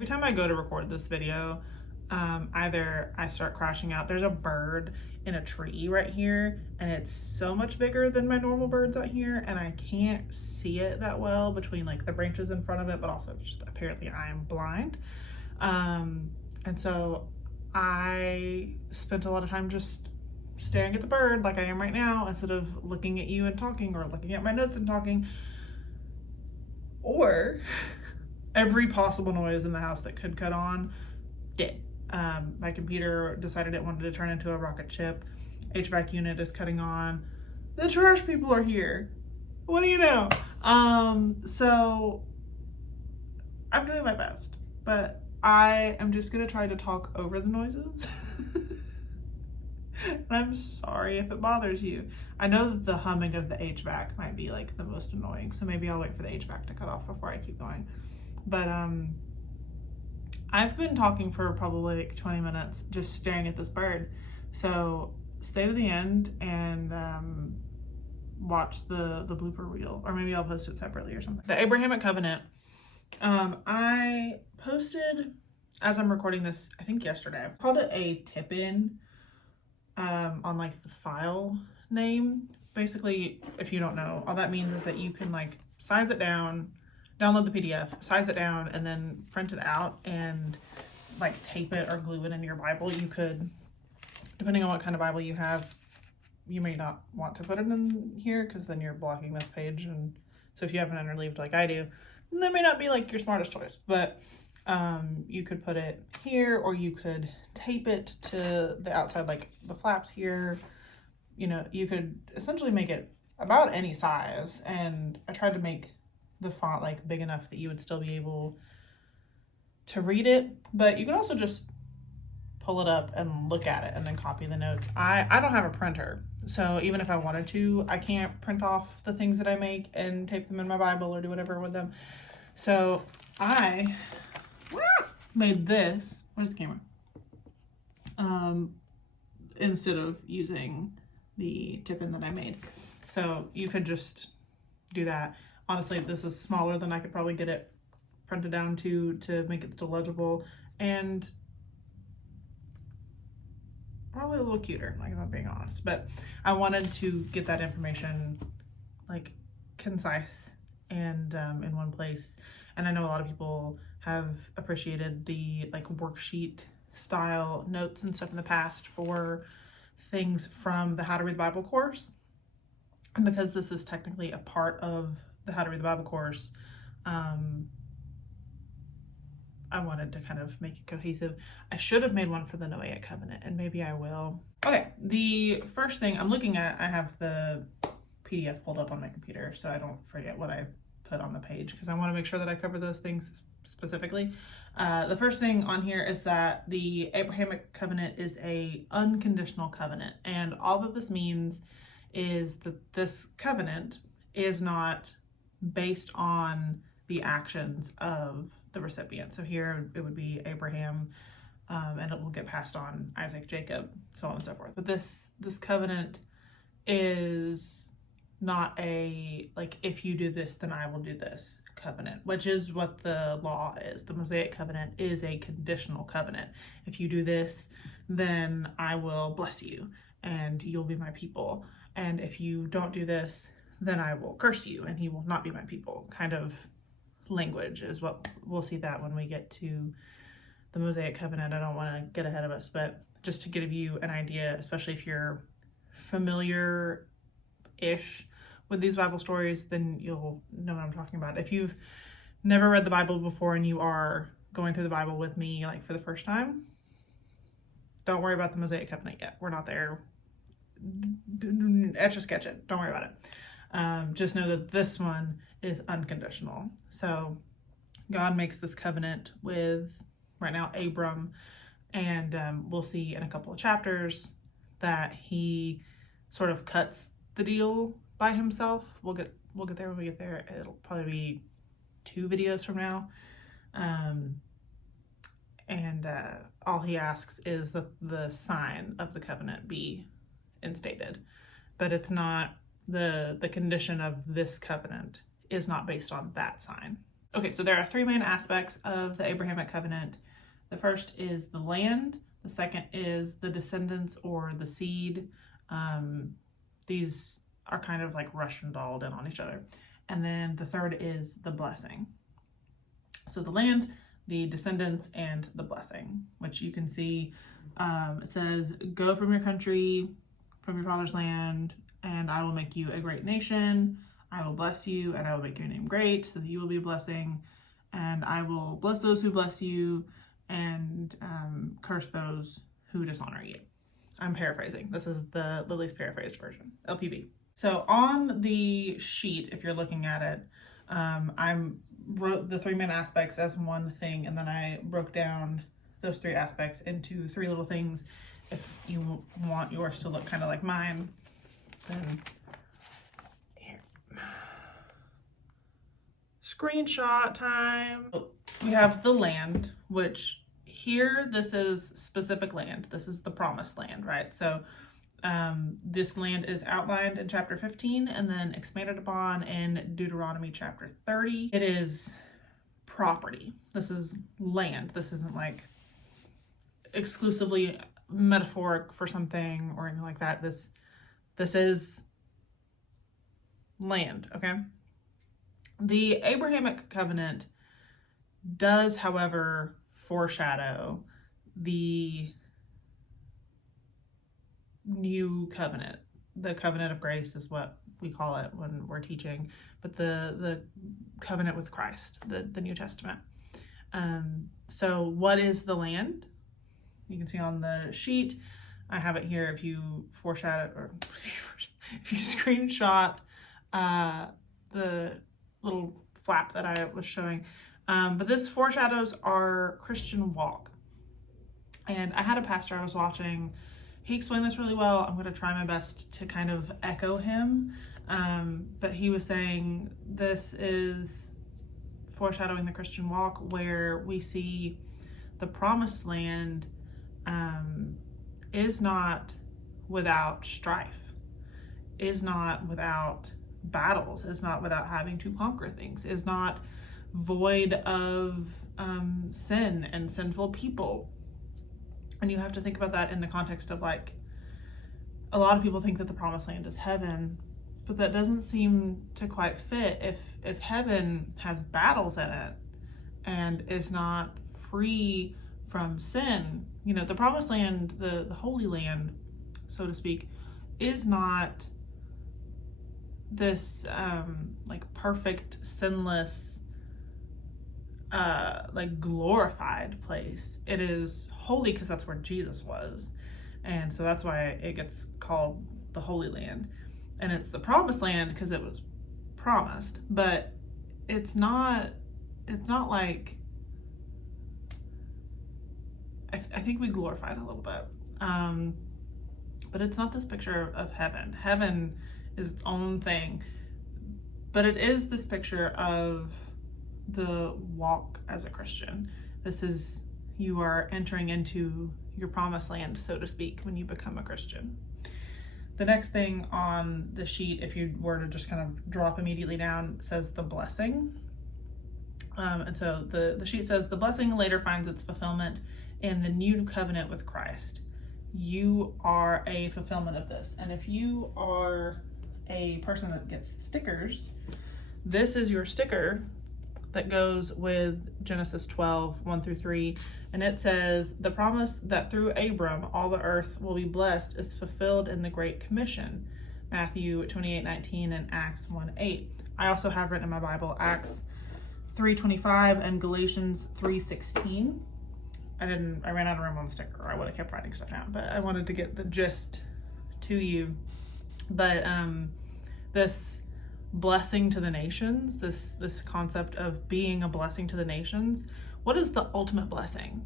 Every time I go to record this video, either I start crashing out. There's a bird in a tree right here, and it's so much bigger than my normal birds out here, and I can't see it that well between like the branches in front of it, but also just apparently I am blind. And so I spent a lot of time just staring at the bird like I am right now, instead of looking at you and talking, or looking at my notes and talking, or every possible noise in the house that could cut on did. My computer decided it wanted to turn into a rocket ship. HVAC unit is cutting on. The trash people are here. What do you know? So I'm doing my best, but I am just gonna try to talk over the noises. And I'm sorry if it bothers you. I know that the humming of the HVAC might be like the most annoying, so maybe I'll wait for the HVAC to cut off before I keep going. But I've been talking for probably like 20 minutes just staring at this bird. So stay to the end and watch the blooper reel, or maybe I'll post it separately or something. The Abrahamic Covenant. I posted, as I'm recording this, I think yesterday, I called it a tip-in on like the file name. Basically, if you don't know, all that means is that you can like size it down, download the PDF, size it down, and then print it out and like tape it or glue it in your Bible. You could, depending on what kind of Bible you have, you may not want to put it in here because then you're blocking this page. And so if you have an underleaved like I do, that may not be like your smartest choice, but you could put it here, or you could tape it to the outside, like the flaps here. You know, you could essentially make it about any size. And I tried to make the font like big enough that you would still be able to read it, but you can also just pull it up and look at it and then copy the notes. I don't have a printer, so even if I wanted to, I can't print off the things that I make and tape them in my Bible or do whatever with them. So I made this. Where's the camera? Instead of using the tip-in that I made. So you could just do that. Honestly, this is smaller than I could probably get it printed down to make it still legible, and probably a little cuter, like if I'm being honest. But I wanted to get that information like concise and in one place. And I know a lot of people have appreciated the like worksheet style notes and stuff in the past for things from the How to Read the Bible course. And because this is technically a part of the How to Read the Bible course, I wanted to kind of make it cohesive. I should have made one for the Noahic Covenant, and maybe I will. Okay, the first thing I'm looking at, I have the PDF pulled up on my computer so I don't forget what I put on the page, because I want to make sure that I cover those things specifically. The first thing on here is that the Abrahamic Covenant is a unconditional covenant, and all that this means is that this covenant is not based on the actions of the recipient. So here it would be Abraham, and it will get passed on Isaac, Jacob, so on and so forth. But this covenant is not a like, if you do this then I will do this covenant, which is what the law is. The Mosaic Covenant is a conditional covenant. If you do this, then I will bless you and you'll be my people, and if you don't do this, then I will curse you and he will not be my people, kind of language is what we'll see that when we get to the Mosaic Covenant. I don't want to get ahead of us, but just to give you an idea, especially if you're familiar-ish with these Bible stories, then you'll know what I'm talking about. If you've never read the Bible before and you are going through the Bible with me like for the first time, don't worry about the Mosaic Covenant yet. We're not there. Etch a sketch it. Don't worry about it. Just know that this one is unconditional. So God makes this covenant with, right now, Abram, and we'll see in a couple of chapters that he sort of cuts the deal by himself. We'll get there when we get there. It'll probably be 2 videos from now. And all he asks is that the sign of the covenant be instated, but it's not the condition of this covenant is not based on that sign. Okay, so there are three main aspects of the Abrahamic Covenant. The first is the land. The second is the descendants or the seed. These are kind of like Russian dolled in on each other. And then the third is the blessing. So the land, the descendants, and the blessing, which you can see, it says, go from your country, from your father's land, and I will make you a great nation. I will bless you, and I will make your name great, so that you will be a blessing. And I will bless those who bless you, and curse those who dishonor you. I'm paraphrasing. This is the Lily's paraphrased version, LPV. So on the sheet, if you're looking at it, I wrote the three main aspects as one thing, and then I broke down those three aspects into three little things. If you want yours to look kind of like mine, then here. Screenshot time. We have the land, which here, this is specific land. This is the promised land, right? So this land is outlined in chapter 15 and then expanded upon in Deuteronomy chapter 30. It is property. This is land. This isn't like exclusively metaphoric for something or anything like that. This is land, okay? The Abrahamic Covenant does, however, foreshadow the new covenant. The covenant of grace is what we call it when we're teaching, but the covenant with Christ, the New Testament. So what is the land? You can see on the sheet, I have it here. If you foreshadow, or if you screenshot the little flap that I was showing, but this foreshadows our Christian walk. And I had a pastor I was watching. He explained this really well. I'm going to try my best to kind of echo him. But he was saying this is foreshadowing the Christian walk, where we see the promised land is not without strife, is not without battles, is not without having to conquer things, is not void of sin and sinful people. And you have to think about that in the context of, like, a lot of people think that the promised land is heaven, but that doesn't seem to quite fit. If heaven has battles in it and is not free from sin, you know, the promised land, the Holy Land, so to speak, is not this like perfect, sinless, like glorified place. It is holy because that's where Jesus was, and so that's why it gets called the Holy Land. And it's the promised land because it was promised, but it's not like, I think we glorified a little bit, but it's not this picture of heaven. Heaven is its own thing, but it is this picture of the walk as a Christian. This is, you are entering into your promised land, so to speak, when you become a Christian. The next thing on the sheet, if you were to just kind of drop immediately down, says the blessing. And so the sheet says, the blessing later finds its fulfillment in the new covenant with Christ. You are a fulfillment of this. And if you are a person that gets stickers, this is your sticker that goes with Genesis 12, 1-3. And it says, the promise that through Abram all the earth will be blessed is fulfilled in the Great Commission, Matthew 28:19 and Acts 1:8. I also have written in my Bible Acts 3:25 and Galatians 3:16. I ran out of room on the sticker, or I would have kept writing stuff down, but I wanted to get the gist to you. But this blessing to the nations, this concept of being a blessing to the nations, what is the ultimate blessing?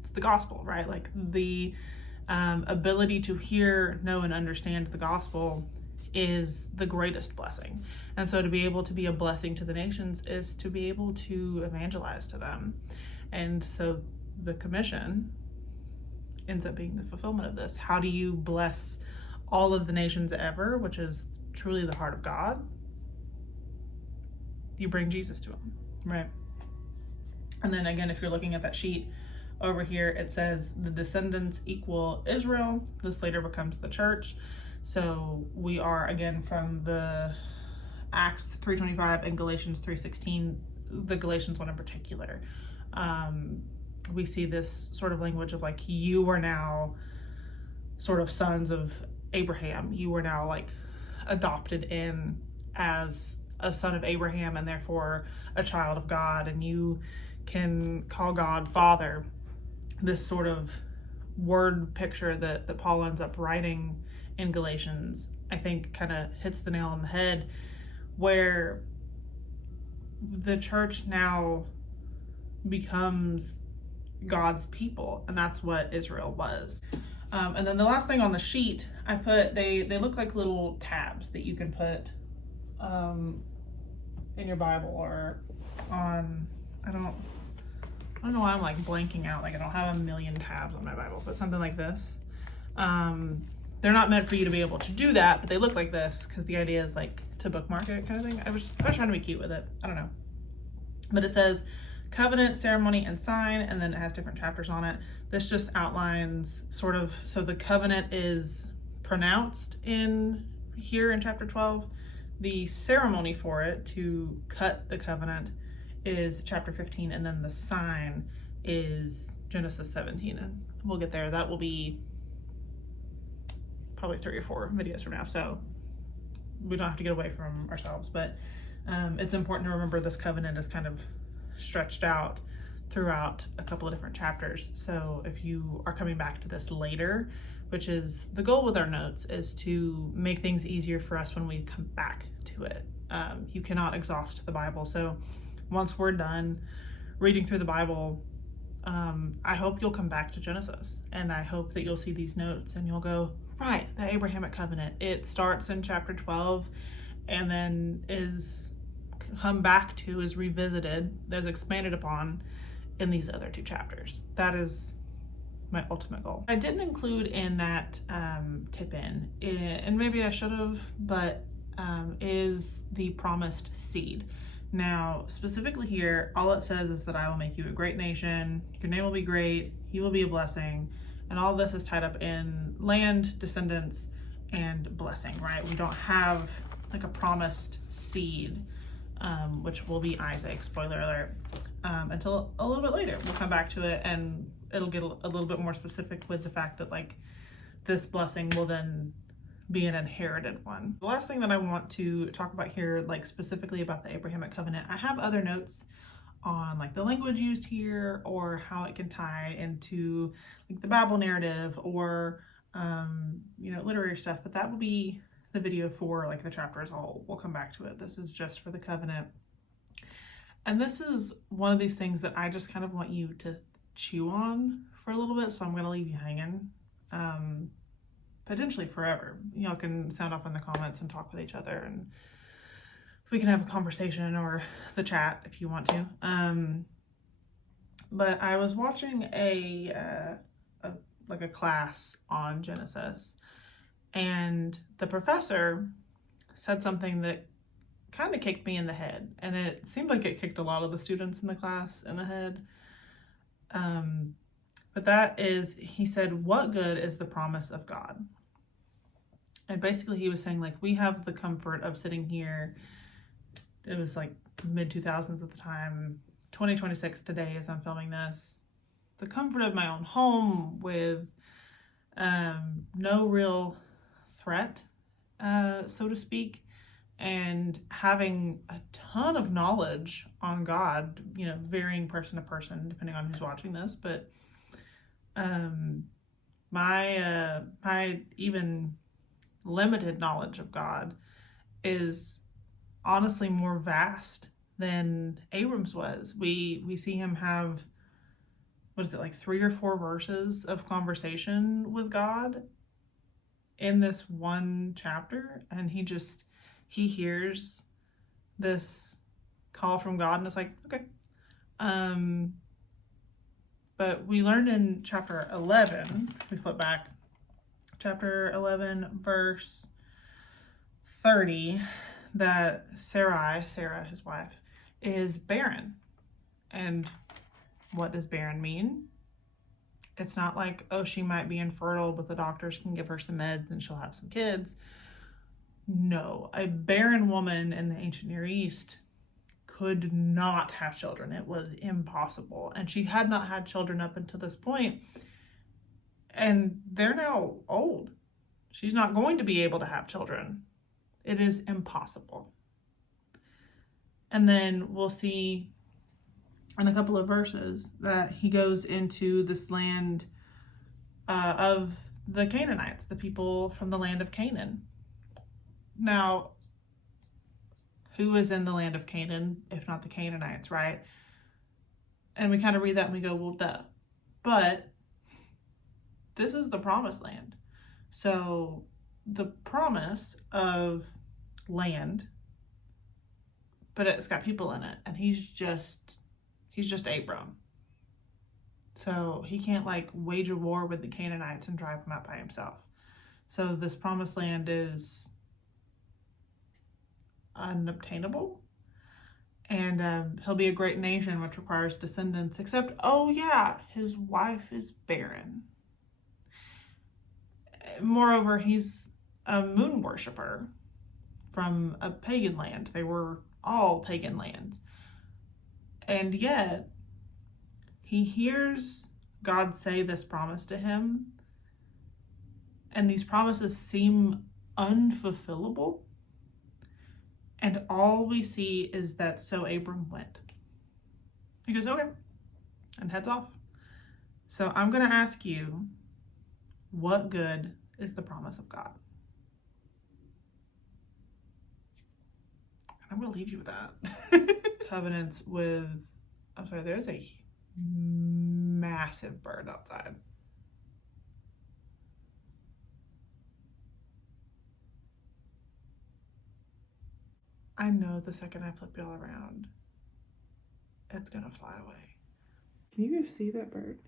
It's the gospel, right? Like the ability to hear, know, and understand the gospel is the greatest blessing. And so to be able to be a blessing to the nations is to be able to evangelize to them. And so the commission ends up being the fulfillment of this. How do you bless all of the nations ever, which is truly the heart of God? You bring Jesus to them. Right. And then again, if you're looking at that sheet over here, it says the descendants equal Israel. This later becomes the church. So we are, again, from the Acts 3:25 and Galatians 3:16, the Galatians one in particular. We see this sort of language of like, you are now sort of sons of Abraham. You are now like adopted in as a son of Abraham and therefore a child of God, and you can call God Father. This sort of word picture that Paul ends up writing in Galatians, I think kind of hits the nail on the head, where the church now becomes God's people, and that's what Israel was. And then the last thing on the sheet I put, they look like little tabs that you can put in your Bible or on, I don't know why I'm like blanking out, like I don't have a million tabs on my Bible, but something like this. They're not meant for you to be able to do that, but they look like this because the idea is like to bookmark it kind of thing. I was trying to be cute with it. I don't know. But it says covenant, ceremony, and sign, and then it has different chapters on it. This just outlines sort of, so the covenant is pronounced in here in chapter 12. The ceremony for it to cut the covenant is chapter 15, and then the sign is Genesis 17, and we'll get there. That will be probably 3 or 4 videos from now, so we don't have to get away from ourselves, but it's important to remember this covenant is kind of stretched out throughout a couple of different chapters. So if you are coming back to this later, which is the goal with our notes, is to make things easier for us when we come back to it. You cannot exhaust the Bible. So once we're done reading through the Bible, I hope you'll come back to Genesis, and I hope that you'll see these notes and you'll go, right, the Abrahamic Covenant, it starts in chapter 12 and then is come back to, is revisited, is expanded upon in these other 2 chapters. That is my ultimate goal. I didn't include in that tip in, and maybe I should have, but is the promised seed. Now, specifically here, all it says is that I will make you a great nation, your name will be great, you will be a blessing, and all this is tied up in land, descendants, and blessing, right? We don't have like a promised seed, which will be Isaac, spoiler alert, until a little bit later. We'll come back to it and it'll get a little bit more specific with the fact that like this blessing will then be an inherited one. The last thing that I want to talk about here, like specifically about the Abrahamic Covenant, I have other notes on like the language used here or how it can tie into like the Bible narrative or literary stuff, but that will be the video for like the chapter as a whole. We'll come back to it. This is just for the covenant. And this is one of these things that I just kind of want you to chew on for a little bit, so I'm going to leave you hanging potentially forever. Y'all can sound off in the comments and talk with each other, and we can have a conversation or the chat if you want to. But I was watching a class on Genesis, and the professor said something that kind of kicked me in the head, and it seemed like it kicked a lot of the students in the class in the head. But that is, he said, what good is the promise of God? And basically he was saying, like, we have the comfort of sitting here. It was like mid-2000s at the time, 2026 today as I'm filming this. The comfort of my own home with no real threat, so to speak, and having a ton of knowledge on God, varying person to person depending on who's watching this, but my even limited knowledge of God is honestly more vast than Abram's was. We see him have, what is it, like 3 or 4 verses of conversation with God in this one chapter, and he hears this call from God and it's like, okay. But we learned in chapter 11, we flip back, chapter 11, verse 30, that Sarah, his wife, is barren. And what does barren mean? It's not like, oh, she might be infertile, but the doctors can give her some meds and she'll have some kids. No, a barren woman in the ancient Near East could not have children. It was impossible. And she had not had children up until this point. And they're now old. She's not going to be able to have children. It is impossible. And then we'll see in a couple of verses that he goes into this land of the Canaanites, the people from the land of Canaan. Now, who is in the land of Canaan, if not the Canaanites, right? And we kind of read that and we go, well, duh. But this is the promised land. So the promise of land, but it's got people in it, and he's just Abram. So he can't like wage a war with the Canaanites and drive them out by himself. So this promised land is unobtainable, and he'll be a great nation, which requires descendants, except, oh yeah, his wife is barren. Moreover, he's a moon worshiper from a pagan land. They were all pagan lands. And yet, he hears God say this promise to him, and these promises seem unfulfillable. And all we see is that so Abram went. He goes, okay, and heads off. So I'm going to ask you, what good is the promise of God? I'm going to leave you with that. Covenants with, I'm sorry, there's a massive bird outside. I know the second I flip y'all around, it's going to fly away. Can you guys see that bird?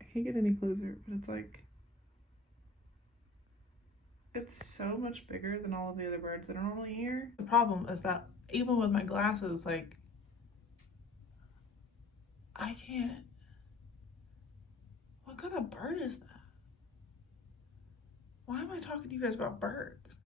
I can't get any closer, but it's like, it's so much bigger than all of the other birds that are normally here. The problem is that even with my glasses, like, I can't. What kind of bird is that? Why am I talking to you guys about birds?